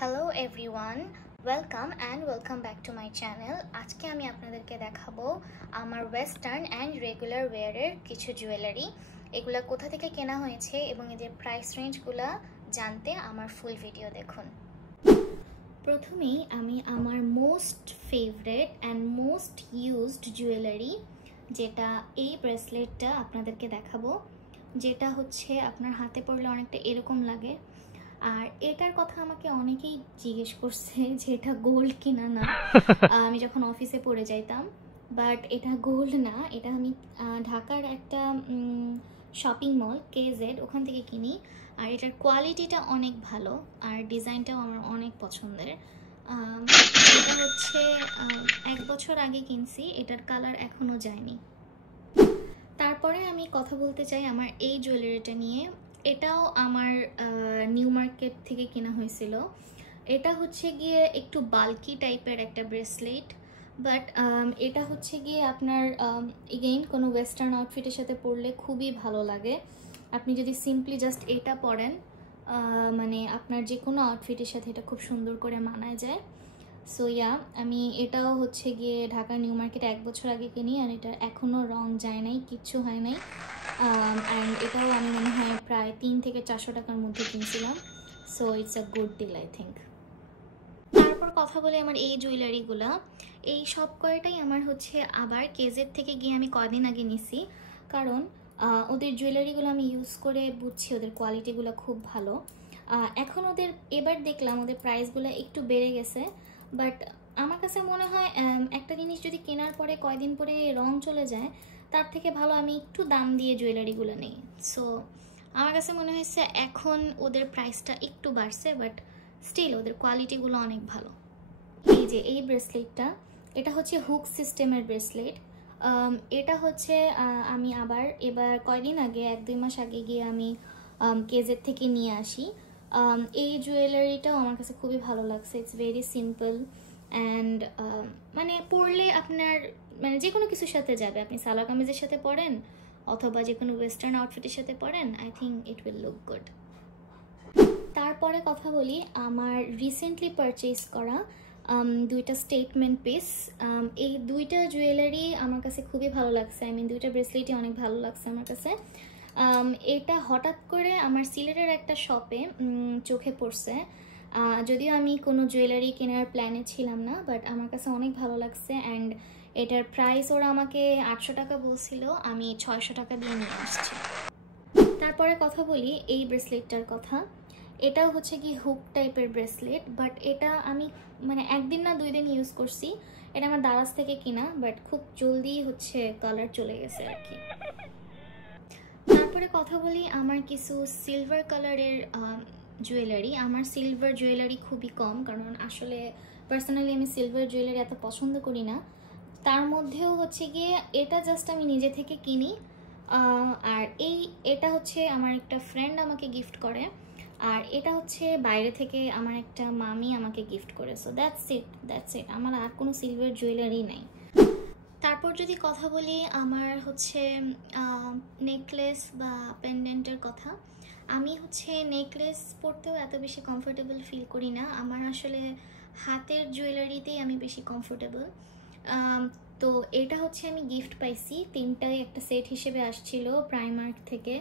Hello everyone, welcome back to my channel. আজকে আমি আপনাদেরকে দেখাবো আমার ওয়েস্টার্ন অ্যান্ড রেগুলার ওয়্যারের কিছু জুয়েলারি। এগুলো কোথা থেকে কেনা হয়েছে এবং এদের প্রাইস রেঞ্জগুলো জানতে আমার ফুল ভিডিও দেখুন। প্রথমেই আমি আমার most favourite and most used jewellery, যেটা এই ব্রেসলেটটা আপনাদেরকে দেখাবো, যেটা হচ্ছে আপনার হাতে পড়লে অনেকটা এরকম লাগে। আর এটার কথা আমাকে অনেকেই জিজ্ঞেস করছে যে এটা গোল্ড কিনা না। আমি যখন অফিসে পড়ে যাইতাম, বাট এটা গোল্ড না, এটা আমি ঢাকার একটা শপিং মল কেজেড ওখান থেকে কিনি। আর এটার কোয়ালিটিটা অনেক ভালো আর ডিজাইনটাও আমার অনেক পছন্দের। এটা হচ্ছে 1 বছর আগে কিনছি, এটার কালার এখনও যায়নি। তারপরে আমি কথা বলতে চাই আমার এই জুয়েলারিটা নিয়ে। এটাও আমার নিউ মার্কেট থেকে কেনা হয়েছিল। এটা হচ্ছে গিয়ে একটু বাল্কি টাইপের একটা ব্রেসলেট, বাট এটা হচ্ছে গিয়ে আপনার এগেইন কোনো ওয়েস্টার্ন আউটফিটের সাথে পরলে খুবই ভালো লাগে। আপনি যদি সিম্পলি জাস্ট এটা পরেন, মানে আপনার যে কোনো আউটফিটের সাথে এটা খুব সুন্দর করে মানায় যায়। সো আমি এটাও হচ্ছে গিয়ে ঢাকা নিউ মার্কেটে 1 বছর আগে কিনি, আর এটা এখনও রং যায় নাই, কিচ্ছু হয় নাই। অ্যান্ড এটাও আমি মনে হয় প্রায় 300 থেকে 400 টাকার মধ্যে কিনছিলাম। So it's a good deal I think. তারপর কথা বলে আমার এই জুয়েলারিগুলো, এই সব কয়টাই আমার হচ্ছে আবার কেজের থেকে গিয়ে আমি কয়দিন আগে নিছি, কারণ ওদের জুয়েলারিগুলো আমি ইউজ করে বুঝছি ওদের কোয়ালিটিগুলো খুব ভালো। এখন ওদের এবার দেখলাম ওদের প্রাইসগুলো একটু বেড়ে গেছে, বাট আমার কাছে মনে হয় একটা জিনিস যদি কেনার পরে কয়দিন পরে রং চলে যায়, তার থেকে ভালো আমি একটু দাম দিয়ে জুয়েলারিগুলো নিই। সো আমার কাছে মনে হয়েছে এখন ওদের প্রাইসটা একটু বাড়ছে, বাট স্টিল ওদের কোয়ালিটিগুলো অনেক ভালো। এই যে এই ব্রেসলেটটা, এটা হচ্ছে হুক সিস্টেমের ব্রেসলেট। এটা হচ্ছে আমি এবার কয়দিন আগে 1-2 মাস আগে গিয়ে আমি কেজের থেকে নিয়ে আসি। এই জুয়েলারিটাও আমার কাছে খুবই ভালো লাগছে। ইটস ভেরি সিম্পল অ্যান্ড মানে পরলে আপনার মানে যে কোনো কিছুর সাথে যাবে। আপনি সালোয়ার কামিজের সাথে পরেন অথবা যে কোনো ওয়েস্টার্ন আউটফিটের সাথে পরেন, I think it will look good. তারপরে কথা বলি আমার রিসেন্টলি পারচেজ করা 2টা স্টেটমেন্ট পিস। এই 2টা জুয়েলারি আমার কাছে খুবই ভালো লাগছে। দুইটা ব্রেসলেটই অনেক ভালো লাগছে আমার কাছে। এটা হঠাৎ করে আমার সিলেটের একটা শপে চোখে পড়ছে। যদিও আমি কোনো জুয়েলারি কেনার প্ল্যানে ছিলাম না, বাট আমার কাছে অনেক ভালো লাগছে। অ্যান্ড এটার প্রাইস ওরা আমাকে 800 টাকা বলছিল, আমি 600 টাকা দিয়ে নিয়ে আসছি। তারপরে কথা বলি এই ব্রেসলেটটার কথা। এটাও হচ্ছে কি হুক টাইপের ব্রেসলেট, বাট এটা আমি মানে 1 দিন না 2 দিন ইউজ করছি। এটা আমার দারাজ থেকে কিনা, বাট খুব জলদি হচ্ছে কালার চলে গেছে আর কি। তারপরে কথা বলি আমার কিছু সিলভার কালারের জুয়েলারি। আমার সিলভার জুয়েলারি খুবই কম, কারণ আসলে পার্সোনালি আমি সিলভার জুয়েলারি এত পছন্দ করি না। তার মধ্যেও হচ্ছে গিয়ে এটা জাস্ট আমি নিজে থেকে কিনি। আর এটা হচ্ছে আমার একটা ফ্রেন্ড আমাকে গিফট করে, আর এটা হচ্ছে বাইরে থেকে আমার একটা মামি আমাকে গিফট করে। So that's it. আমার আর কোনো সিলভার জুয়েলারি নাই। তারপর যদি কথা বলি আমার হচ্ছে নেকলেস বা পেন্ডেন্টের কথা, আমি হচ্ছে নেকলেস পরতেও এত বেশি কমফোর্টেবল ফিল করি না। আমার আসলে হাতের জুয়েলারিতেই আমি বেশি কমফোর্টেবল। তো এটা হচ্ছে আমি গিফট পাইছি, 3টাই একটা সেট হিসেবে আসছিল প্রাইমার্ক থেকে।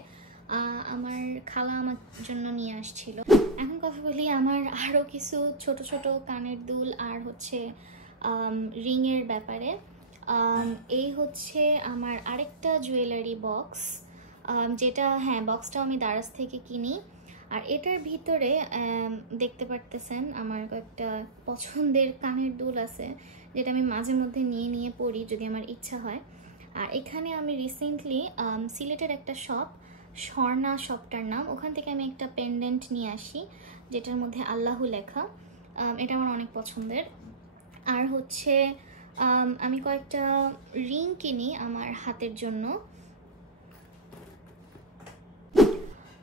আমার খালা আমার জন্য নিয়ে আসছিল। এখন কথা বলি আমার আরও কিছু ছোট ছোট কানের দুল আর হচ্ছে রিংয়ের ব্যাপারে। এই হচ্ছে আমার আরেকটা জুয়েলারি বক্স, যেটা বক্সটাও আমি দারাজ থেকে কিনি। আর এটার ভিতরে দেখতে পারতেছেন আমার কয়েকটা পছন্দের কানের দুল আছে, যেটা আমি মাঝে মধ্যে নিয়ে নিয়ে পড়ি যদি আমার ইচ্ছা হয়। আর এখানে আমি রিসেন্টলি সিলেটের একটা শপ, স্বর্ণা শপটার নাম, ওখান থেকে আমি একটা পেন্ডেন্ট নিয়ে আসি যেটার মধ্যে আল্লাহু লেখা। এটা আমার অনেক পছন্দের। আর হচ্ছে আমি কয়েকটা রিং কিনি আমার হাতের জন্য।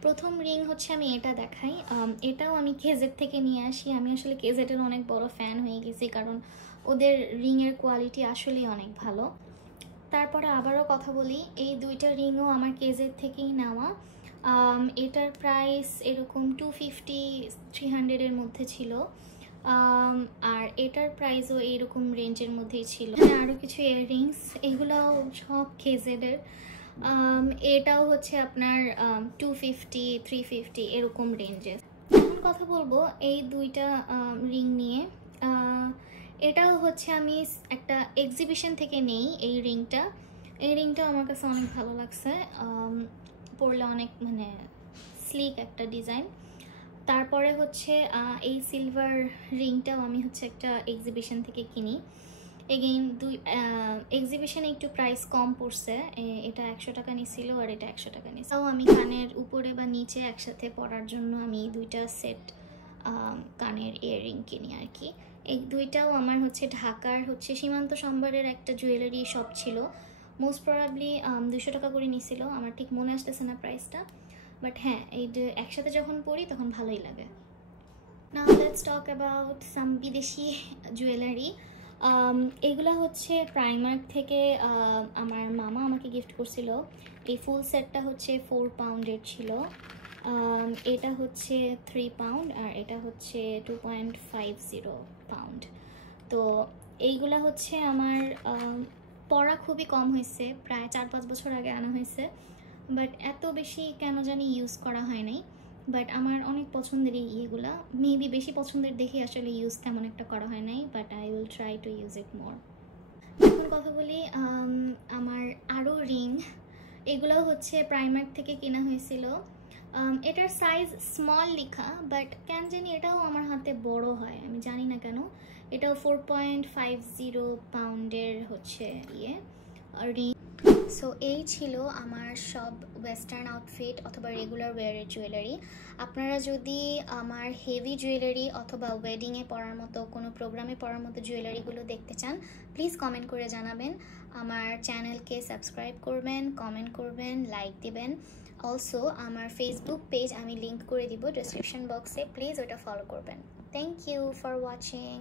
প্রথম রিং হচ্ছে আমি এটা দেখাই, এটাও আমি কেজেড থেকে নিয়ে আসি। আমি আসলে কেজেডের অনেক বড় ফ্যান হয়ে গেছি, কারণ ওদের রিংয়ের কোয়ালিটি আসলেই অনেক ভালো। তারপরে আবারও কথা বলি এই 2টা রিংও আমার কেজেড থেকেই নেওয়া। এটার প্রাইস এরকম 250-300-এর মধ্যে ছিল। আর এটার প্রাইসও এইরকম রেঞ্জের মধ্যেই ছিল। আরও কিছু ইয়াররিংস, এগুলোও সব কেজেডের। এটাও হচ্ছে আপনার 250-350 এরকম রেঞ্জের। এখন কথা বলবো এই দুইটা রিং নিয়ে। এটাও হচ্ছে আমি একটা এক্সিবিশন থেকে নেই এই রিংটা। এই রিংটা আমার কাছে অনেক ভালো লাগছে, পরলে অনেক মানে স্লিক একটা ডিজাইন। তারপরে হচ্ছে এই সিলভার রিংটাও আমি হচ্ছে একটা এক্সিবিশন থেকে কিনি। এগেইন দুই এক্সিবিশনে একটু প্রাইস কম পড়ছে, এটা 100 টাকা নিছিল আর এটা 100 টাকা নিছিল। তাও আমি কানের উপরে বা নিচে একসাথে পরার জন্য আমি দুইটা সেট কানের ইয়াররিং কিনি আর কি। এই দুইটাও আমার হচ্ছে ঢাকার হচ্ছে সীমান্ত সম্ভারের একটা জুয়েলারি শপ ছিল। মোস্ট প্রবাবলি 200 টাকা করে নিছিল, আমার ঠিক মনে আসতেছে না প্রাইসটা, বাট হ্যাঁ এই একসাথে যখন পরি তখন ভালোই লাগে। Now let's talk about some বিদেশি জুয়েলারি। এগুলো হচ্ছে প্রাইমার্ক থেকে আমার মামা আমাকে গিফট করছিল। এই ফুল সেটটা হচ্ছে 4 পাউন্ডের ছিল। এটা হচ্ছে 3 পাউন্ড আর এটা হচ্ছে 2.50 পাউন্ড। তো এইগুলা হচ্ছে আমার পরা খুবই কম হয়েছে, প্রায় 4-5 বছর আগে আনা হয়েছে, বাট এত বেশি কেন জানি ইউজ করা হয় নাই। বাট আমার অনেক পছন্দের এই ইয়েগুলা, মেবি বেশি পছন্দের দেখে আসলে ইউজ তেমন একটা করা হয় নাই, but I will try to use it more. এখন কথা বলি আমার আরও রিং। এগুলো হচ্ছে প্রাইমার্ক থেকে কেনা হয়েছিল। এটার সাইজ স্মল লেখা, বাট কেন জানি এটাও আমার হাতে বড় হয়, আমি জানি না কেন। এটাও 4.50 পাউন্ডের হচ্ছে রিং। সো এই ছিল আমার সব ওয়েস্টার্ন আউটফিট অথবা রেগুলার ওয়্যারের জুয়েলারি। আপনারা যদি আমার হেভি জুয়েলারি অথবা ওয়েডিংয়ে পরার মতো কোনো প্রোগ্রামে পরার মতো জুয়েলারিগুলো দেখতে চান, প্লিজ কমেন্ট করে জানাবেন। আমার চ্যানেলকে সাবস্ক্রাইব করবেন, কমেন্ট করবেন, লাইক দিবেন। অলসো আমার ফেসবুক পেজ আমি লিঙ্ক করে দিব ডেসক্রিপশন বক্সে, প্লিজ ওটা ফলো করবেন। Thank you for watching.